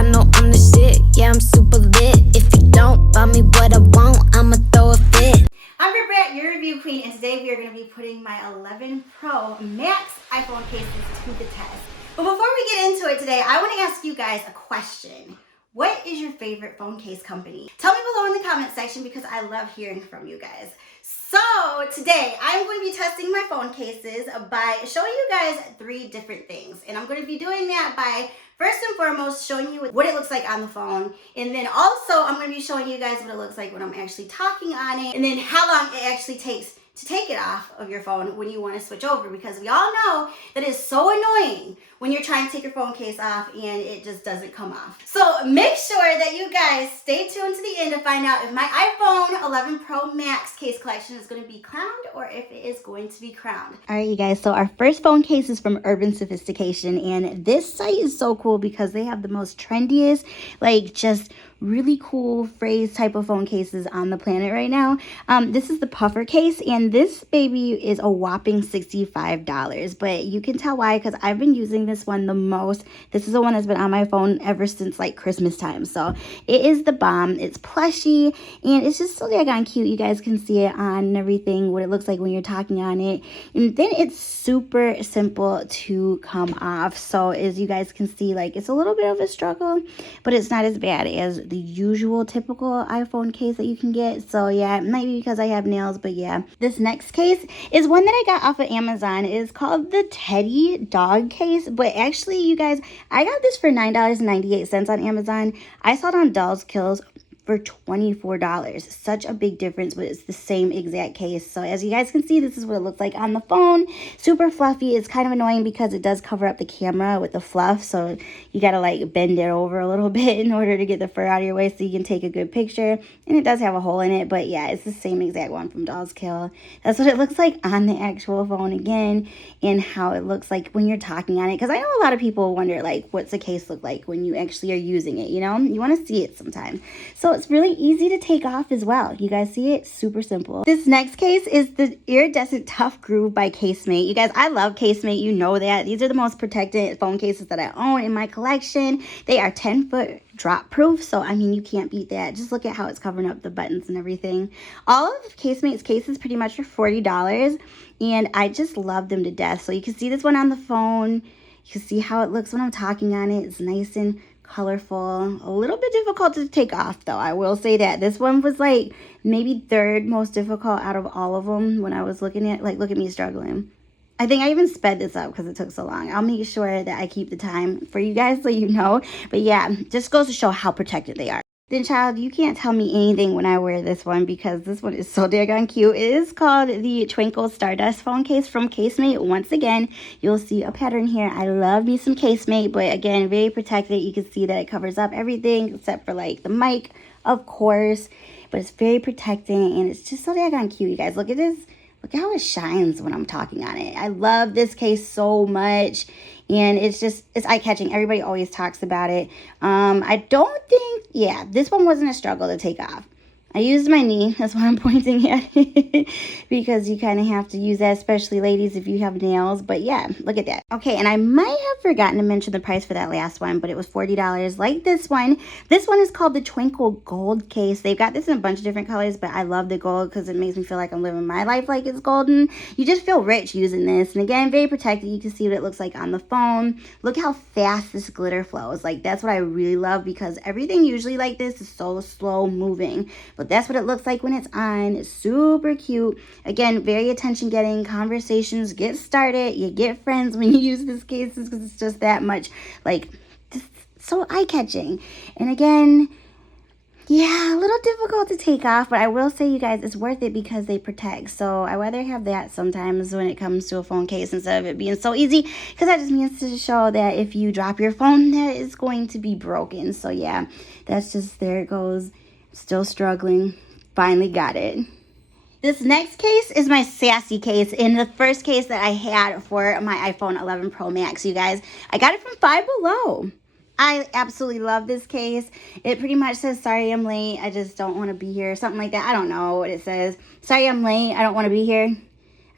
I know I'm the shit, yeah, I'm super lit. If you don't buy me what I want, I'ma throw a fit. I'm Brit Brat, your review queen, and today we are going to be putting my 11 Pro Max iPhone cases to the test. But before we get into it today, I want to ask you guys a question. What is your favorite phone case company? Tell me below in the comment section because I love hearing from you guys. So today I'm going to be testing my phone cases by showing you guys 3 different things. And I'm going to be doing that by first and foremost showing you what it looks like on the phone. And then also I'm going to be showing you guys what it looks like when I'm actually talking on it. And then how long it actually takes to take it off of your phone when you want to switch over, because we all know that it's so annoying when you're trying to take your phone case off and it just doesn't come off. So make sure that you guys stay tuned to the end to find out if my iPhone 11 Pro Max case collection is going to be crowned or if it is going to be crowned. All right, you guys, so our first phone case is from Urban Sophistication, and this site is so cool because they have the most trendiest, like just really cool phrase type of phone cases on the planet right now. This is the puffer case, and this baby is a whopping $65, but you can tell why because I've been using this one the most. This is the one that's been on my phone ever since like Christmas time, so it is the bomb. It's plushy and it's just so daggone cute. You guys can see it on and everything, what it looks like when you're talking on it, and then it's super simple to come off. So as you guys can see, like it's a little bit of a struggle, but it's not as bad as the usual typical iPhone case that you can get. So yeah, it might be because I have nails, but yeah. This next case is one that I got off of Amazon. It is called the Teddy dog case, but actually you guys, I got this for $9.98 on Amazon. I saw it on Dolls Kills for $24. Such a big difference, but it's the same exact case. So as you guys can see, this is what it looks like on the phone. Super fluffy. It's kind of annoying because it does cover up the camera with the fluff, so you gotta like bend it over a little bit in order to get the fur out of your way so you can take a good picture. And it does have a hole in it, but yeah, it's the same exact one from Dolls Kill. That's what it looks like on the actual phone again, and how it looks like when you're talking on it, because I know a lot of people wonder like what's the case look like when you actually are using it, you know? You want to see it sometime. So it's really easy to take off as well. You guys see it? Super simple. This next case is the Iridescent Tough Groove by Casemate. You guys, I love Casemate. You know that. These are the most protected phone cases that I own in my collection. They are 10-foot drop proof, so I mean you can't beat that. Just look at how it's covering up the buttons and everything. All of Casemate's cases pretty much are $40, and I just love them to death. So you can see this one on the phone. You can see how it looks when I'm talking on it. It's nice and colorful. A little bit difficult to take off though, I will say that. This one was like maybe 3rd most difficult out of all of them when I was looking at, like, look at me struggling. I think I even sped this up because it took so long. I'll make sure that I keep the time for you guys so you know. But yeah, just goes to show how protected they are. Then child, you can't tell me anything when I wear this one because this one is so daggone cute. It is called the Twinkle Stardust phone case from Casemate. Once again, you'll see a pattern here. I love me some Casemate, but again, very protected. You can see that it covers up everything except for like the mic, of course. But it's very protecting and it's just so daggone cute, you guys. Look at this. Look at how it shines when I'm talking on it. I love this case so much. And it's eye-catching. Everybody always talks about it. I don't think, yeah, this one wasn't a struggle to take off. I used my knee. That's why I'm pointing at it. Because you kind of have to use that, especially ladies if you have nails. But yeah, look at that. Okay, and I might have forgotten to mention the price for that last one, but it was $40 like this one. This one is called the Twinkle Gold case. They've got this in a bunch of different colors, but I love the gold because it makes me feel like I'm living my life like it's golden. You just feel rich using this. And again, very protected. You can see what it looks like on the phone. Look how fast this glitter flows. Like, that's what I really love because everything usually like this is so slow moving. But that's what it looks like when it's on. It's super cute. Again, very attention-getting. Conversations get started. You get friends when you use these cases because it's just that much, like, just so eye-catching. And again, yeah, a little difficult to take off, but I will say, you guys, it's worth it because they protect. So I rather have that sometimes when it comes to a phone case instead of it being so easy, because that just means to show that if you drop your phone, that is going to be broken. So yeah, that's just, there it goes. Still struggling. Finally got it. This next case is my Sassy case, and the first case that I had for my iPhone 11 Pro Max, you guys. I got it from Five Below. I absolutely love this case. It pretty much says, sorry I'm late, I just don't want to be here. Something like that. I don't know what it says. Sorry I'm late, I don't want to be here.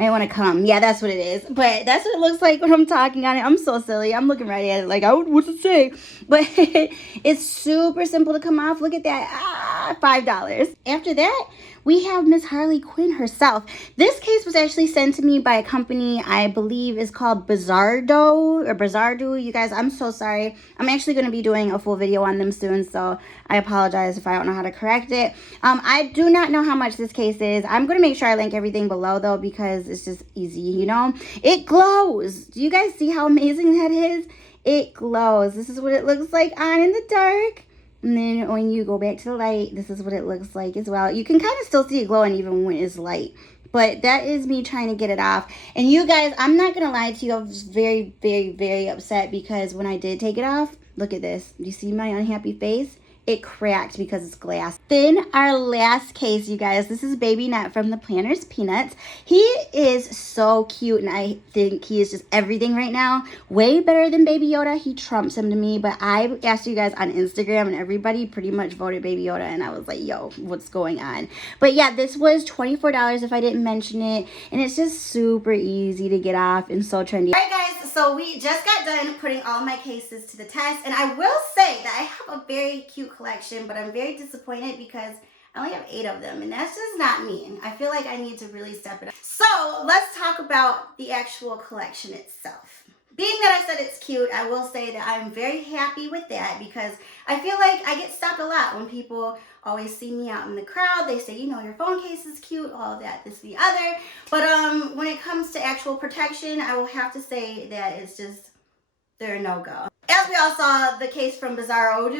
I want to come. Yeah, that's what it is. But that's what it looks like when I'm talking on it. I'm so silly. I'm looking right at it like, what's it say? But it's super simple to come off. Look at that. $5. After that, we have Miss Harley Quinn herself. This case was actually sent to me by a company I believe is called Bizardo. You guys, I'm so sorry. I'm actually going to be doing a full video on them soon, so I apologize if I don't know how to correct it. I do not know how much this case is. I'm going to make sure I link everything below, though, because it's just easy, you know? It glows. Do you guys see how amazing that is? It glows. This is what it looks like on in the dark. And then when you go back to the light, this is what it looks like as well. You can kind of still see it glowing even when it's light. But that is me trying to get it off. And you guys, I'm not going to lie to you. I was very, very, very upset because when I did take it off, look at this. Do you see my unhappy face? It cracked because it's glass. Then our last case, you guys, this is Baby Nut from the Planters Peanuts. He is so cute, and I think he is just everything right now. Way better than Baby Yoda. He trumps him to me, but I asked you guys on Instagram, and everybody pretty much voted Baby Yoda, and I was like, yo, what's going on? But yeah, this was $24 if I didn't mention it, and it's just super easy to get off and so trendy. All right, guys, so we just got done putting all my cases to the test, and I will say that I have a very cute collection, but I'm very disappointed because I only have 8 of them, and that's just not me. I feel like I need to really step it up. So let's talk about the actual collection itself. Being that I said it's cute, I will say that I'm very happy with that because I feel like I get stopped a lot when people always see me out in the crowd. They say, you know, your phone case is cute, all that, this, the other. But when it comes to actual protection, I will have to say that it's just, they're a no-go. As we all saw, the case from Bizarro,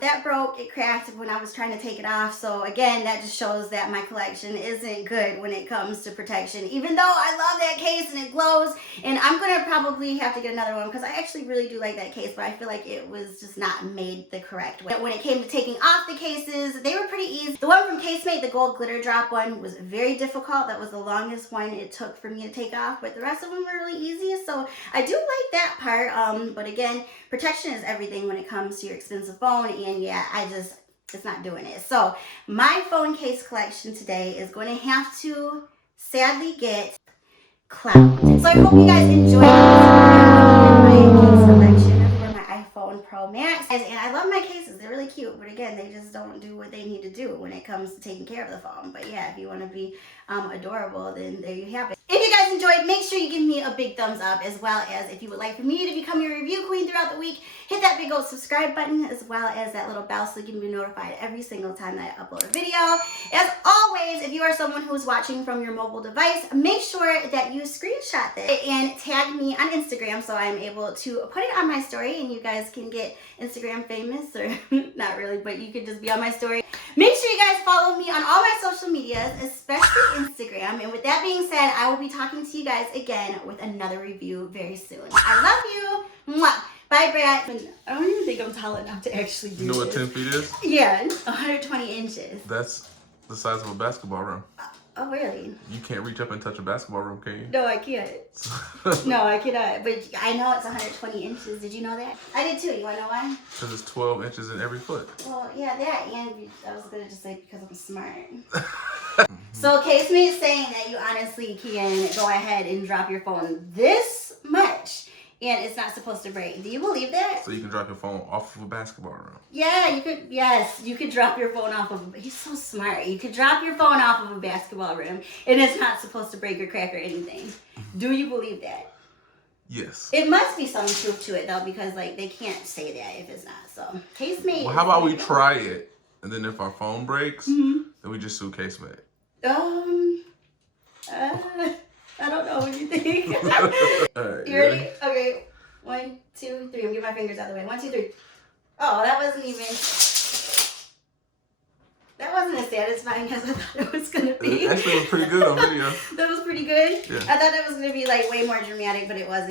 that broke, it cracked when I was trying to take it off. So again, that just shows that my collection isn't good when it comes to protection. Even though I love that case and it glows, and I'm gonna probably have to get another one because I actually really do like that case, but I feel like it was just not made the correct way. When it came to taking off the cases, they were pretty easy. The one from Casemate, the gold glitter drop one, was very difficult. That was the longest one it took for me to take off, but the rest of them were really easy. So I do like that part, but again, protection is everything when it comes to your expensive phone, and yeah, it's not doing it. So my phone case collection today is going to have to sadly get clowned. So I hope you guys enjoyed my case collection for my iPhone Pro Max. And I love my cases, they're really cute, but again, they just don't do what they need to do when it comes to taking care of the phone. But yeah, if you want to be adorable, then there you have it. If you guys enjoyed, make sure you give me a big thumbs up, as well as if you would like for me to become your review queen throughout the week, hit that big old subscribe button, as well as that little bell so you can be notified every single time that I upload a video. As always, if you are someone who's watching from your mobile device, make sure that you screenshot this and tag me on Instagram so I'm able to put it on my story and you guys can get Instagram famous, or not really, but you could just be on my story. Make sure you guys follow me on all my social medias, especially Instagram. And with that being said, I will be talking to you guys again with another review very soon. I love you. Mwah. Bye, Brat. I don't even think I'm tall enough to actually do this. You know what 10 feet is? Yeah, 120 inches. That's the size of a basketball room. Oh, really? You can't reach up and touch a basketball room, can you? No, I can't. No, I cannot. But I know it's 120 inches. Did you know that? I did too. You want to know why? Because it's 12 inches in every foot. Well, yeah, that. And I was going to just say because I'm smart. So Casemate is saying that you honestly can go ahead and drop your phone this much and it's not supposed to break. Do you believe that? So you can drop your phone off of a basketball room. Yeah, you could. Yes, you could drop your phone off of. He's so smart. You could drop your phone off of a basketball rim, and it's not supposed to break or crack or anything. Do you believe that? Yes. It must be some truth to it though, because like they can't say that if it's not. So Casemate. Well, how about we try it, and then if our phone breaks, then we just sue Casemate. I don't know what you think. Alright, You ready? Okay. 1, 2, 3. I'm getting my fingers out of the way. 1, 2, 3. Oh, that wasn't even. That wasn't as satisfying as I thought it was gonna be. Actually, it was pretty good on video. That was pretty good. Yeah. I thought it was gonna be like way more dramatic, but it wasn't.